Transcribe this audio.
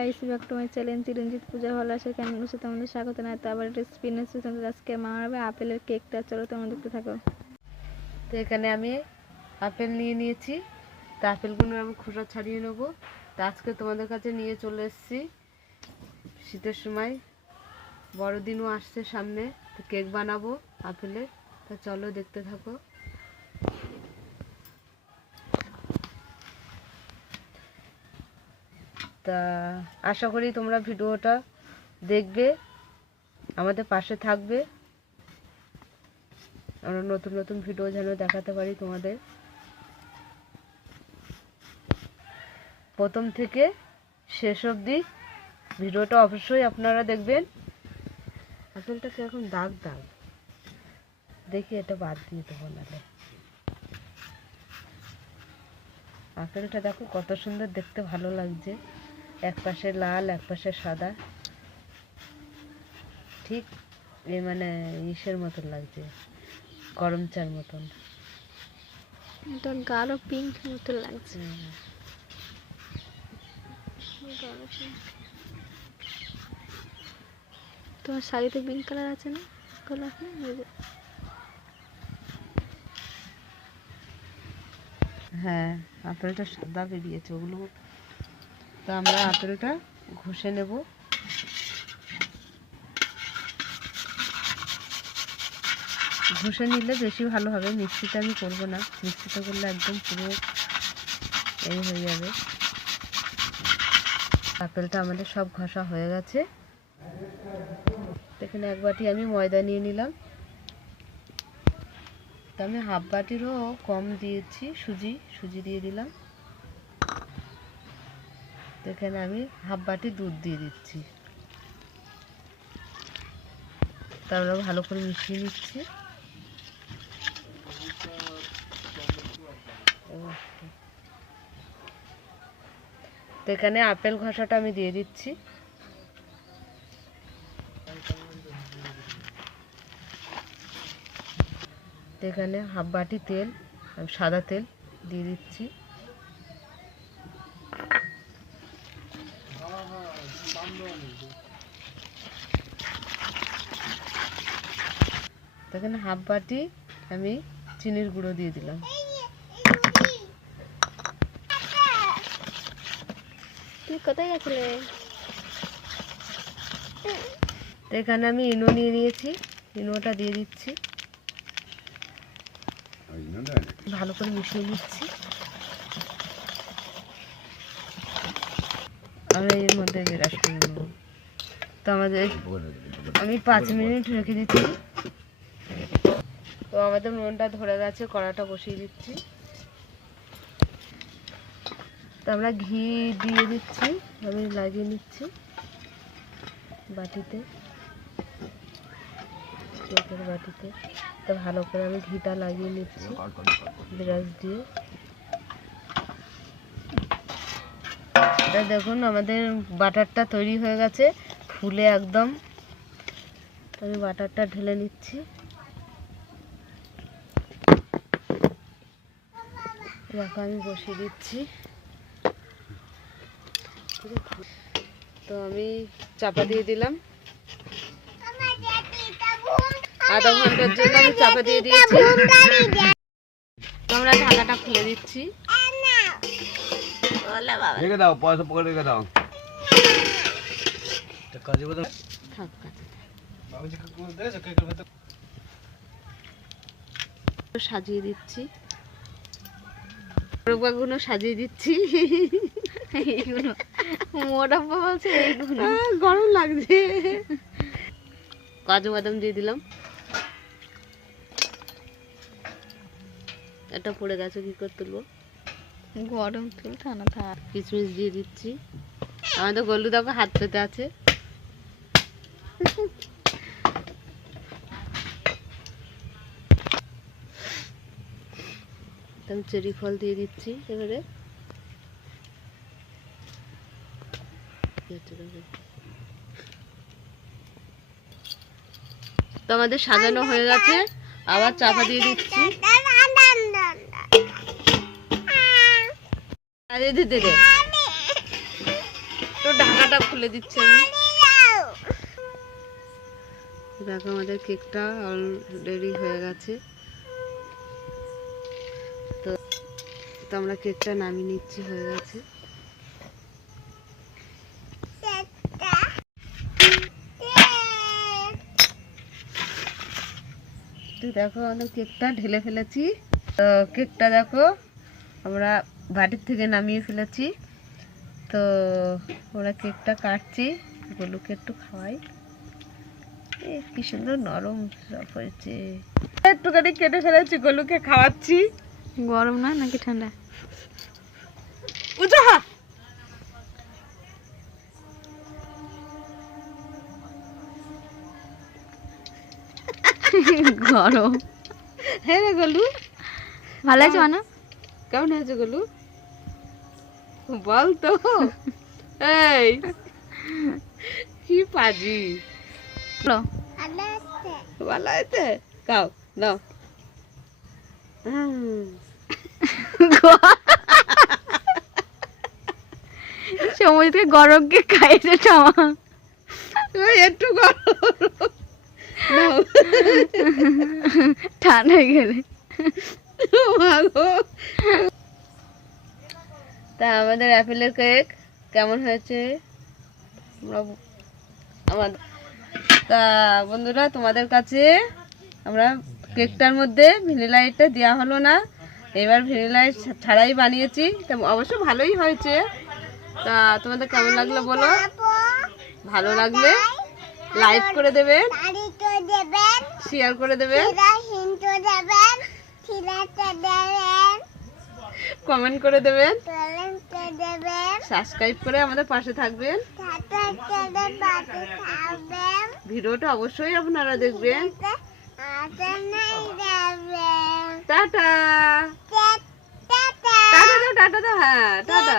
Guys, back to my channel Chiranjit Puja ভালো আছে কেন বসে তোমাদের স্বাগত না। তো আবার একটা স্পিনাচ আজকে মামাবে আপেলের কেকটা, চলো তোমরা দেখতে থাকো। তো এখানে আমি আপেল নিয়ে নিয়েছি। তো আপেলগুলো আমি খোসা ছাড়িয়ে নেবো। তো আজকে তোমাদের কাছে নিয়ে চলে এসেছি শীতের সময়, বড়দিনও আসছে সামনে, তো কেক বানাবো আপেলের। তো চলো দেখতে থাকো। তা আশা করি তোমরা ভিডিওটা দেখবে, আমাদের পাশে থাকবে। আমরা নতুন নতুন ভিডিও যেন দেখাতে পারি তোমাদের। প্রথম থেকে শেষ অবধি ভিডিওটা অবশ্যই আপনারা দেখবেন। আপেলটা কিরকম দাগ দাগ, দেখি এটা বাদ দিয়ে দেবো নাহলে। আপেলটা দেখো কত সুন্দর দেখতে, ভালো লাগছে। এক পাশে লাল এক পাশে সাদা, ঠিক মানে ইসের মতন লাগছে, গরম চার মতন। এটা গাঢ় পিঙ্ক মতো লাগছে। তোমার শাড়িতে পিঙ্ক কালার আছে না? কালার হ্যাঁ, আপেলটা সাদা বেরিয়েছে ওগুলো। তো আমরা আপেলটা ঘষে নেব। ঘষে নিলে বেশি ভালো হবে, মিক্সিতে আমি করবো না, মিক্সিতে করলে একদম পুরো এই হয়ে যাবে। আপেলটা আমাদের সব ঘষা হয়ে গেছে। এখানে এক বাটি আমি ময়দা নিয়ে নিলাম। তো আমি হাফ বাটিরও কম দিয়েছি সুজি দিয়ে দিলাম। তো এখানে আমি হাফ বাটি দুধ দিয়ে দিচ্ছি। তারপরে ভালো করে মিশিয়ে নিচ্ছি। তো এখানে আপেল ঘষাটা আমি দিয়ে দিচ্ছি। তো এখানে হাফ বাটি তেল, সাদা তেল দিয়ে দিচ্ছি। তো এখানে হাফ বাটি আমি চিনির গুঁড়ো দিয়ে দিলাম। তুই কোথায় গেছিলে? তো এখানে আমি ইনো নিয়ে নিয়েছি, ইনোটা দিয়ে দিচ্ছি। ভালো করে মিশিয়ে নিচ্ছি। আমরা এর মধ্যে গ্রাস করে নেব। তো আমাদের আমি 5 মিনিট রেখে দিচ্ছি। তো আমাদের নুনটা ধরে গেছে, কড়াটা বসিয়ে দিচ্ছি। তো আমরা ঘি দিয়ে দিচ্ছি, আমি লাগিয়ে নিচ্ছি বাটিতে, কেকের বাটিতে। তো ভালো করে আমি ঘিটা লাগিয়ে নিচ্ছি ব্রাশ দিয়ে। এটা দেখুন আমাদের বাটারটা তৈরি হয়ে গেছে, ফুলে একদম। আমি বাটারটা ঢেলে নিচ্ছি। দেখো আমি বসিয়ে দিচ্ছি। তো আমি চাপা দিয়ে দিলাম, আধা ঘন্টার জন্য আমি চাপা দিয়ে দিয়েছি। তো আমরা ঢাকাটা খুলে দিচ্ছি। রেখে দাও, পয়সা পকেটে রেখে দাও। সাজিয়ে দিচ্ছি, গুলো সাজিয়ে দিচ্ছি। এইগুলো মোটাপ্পা বলছে, এইগুলো গরম লাগছে। কাজু বাদাম দিয়ে দিলাম। এটা পড়ে গেছে, কি করে তুলবো? গরম তুল, ঠান্ডা থাক। কিশমিশ দিয়ে দিচ্ছি। আমাদের গলু দেখো হাত পেতে আছে। আমি চেরি ফল দিয়ে দিচ্ছি এবারে। তো আমাদের সাজানো হয়ে গেছে, আবার চাপা দিয়ে দিচ্ছি। তো ঢাকাটা খুলে দিচ্ছি আমি। দেখো আমাদের কেকটা অলরেডি হয়ে গেছে। তো তো আমরা কেকটা নামিয়ে নিচ্ছি, হয়ে গেছে। তো দেখো আমাদের কেকটা ঢেলে ফেলেছি। তো কেকটা দেখো আমরা বাটির থেকে নামিয়ে ফেলেছি। তো ওরা কেকটা কাটছি, গোলুকে একটু খাওয়াই। কি সুন্দর নরম সব হয়েছে। একটুখানি কেটে ফেলেছি, গোলুকে খাওয়াচ্ছি। গরম না নাকি ঠান্ডা? গরম। হ্যাঁ রে গোলু, ভালো আছে মানো? কেমন হয়েছে গোলু বল তো? এই কি পাজি, ভালো হয়েছে? খাও দাও। সমুদ্রে গরম কে খাইছে টামা। একটু গরম ঠান্ডা হয়ে গেলে। তা আমাদের অ্যাপেলের কেক কেমন হয়েছে আমাদের, তা বন্ধুরা তোমাদের কাছে আমরা কেকটার মধ্যে ভ্যানিলা এটা দেওয়া হলো না, এবার ভ্যানিলা ছাড়াই বানিয়েছি। তা অবশ্য ভালোই হয়েছে। তা তোমাদের কেমন লাগলো বলো? ভালো লাগলে লাইক করে দেবেন, শেয়ার করে দেবেন, কমেন্ট করে দেবেন, সাবস্ক্রাইব করে আমাদের পাশে থাকবেন। ভিডিওটা অবশ্যই আপনারা দেখবেন। টাটা টাটা টাটা, হ্যাঁ টাটা।